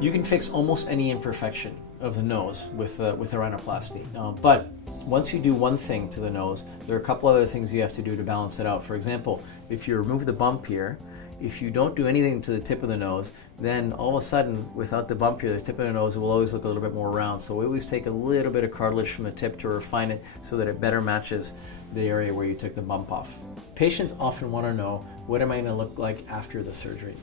You can fix almost any imperfection of the nose with a rhinoplasty. But once you do one thing to the nose, there are a couple other things you have to do to balance it out. For example, if you remove the bump here, if you don't do anything to the tip of the nose, then all of a sudden, without the bump here, the tip of the nose will always look a little bit more round. So we always take a little bit of cartilage from the tip to refine it so that it better matches the area where you took the bump off. Patients often want to know, what am I going to look like after the surgery?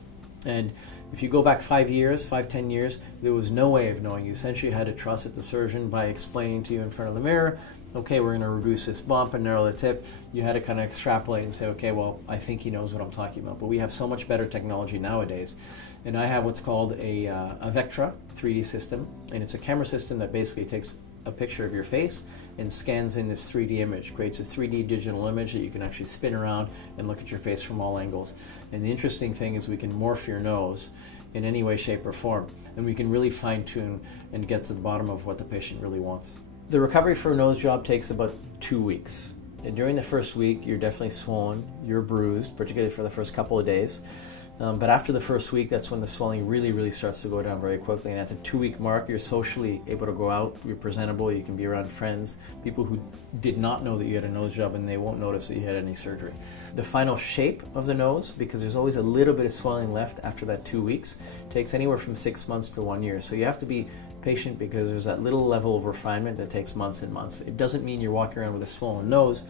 And if you go back 10 years, there was no way of knowing. You essentially had to trust the surgeon by explaining to you in front of the mirror, okay, we're going to reduce this bump and narrow the tip. You had to kind of extrapolate and say, okay, well, I think he knows what I'm talking about. But we have so much better technology nowadays. And I have what's called a Vectra 3D system. And it's a camera system that basically takes a picture of your face and scans in this 3D image, creates a 3D digital image that you can actually spin around and look at your face from all angles. And the interesting thing is we can morph your nose in any way, shape, or form. And we can really fine-tune and get to the bottom of what the patient really wants. The recovery for a nose job takes about 2 weeks. And during the first week, you're definitely swollen, you're bruised, particularly for the first couple of days. But after the first week, that's when the swelling really starts to go down very quickly. And at the 2-week mark, you're socially able to go out, you're presentable, you can be around friends, people who did not know that you had a nose job, and they won't notice that you had any surgery. The final shape of the nose, because there's always a little bit of swelling left after that 2 weeks, takes anywhere from 6 months to 1 year. So you have to be patient because there's that little level of refinement that takes months and months. It doesn't mean you're walking around with a swollen nose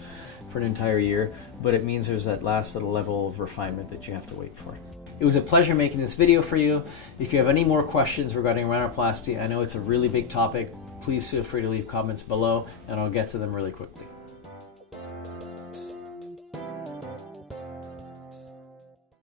for an entire year, but it means there's that last little level of refinement that you have to wait for. It was a pleasure making this video for you. If you have any more questions regarding rhinoplasty, I know it's a really big topic, please feel free to leave comments below and I'll get to them really quickly.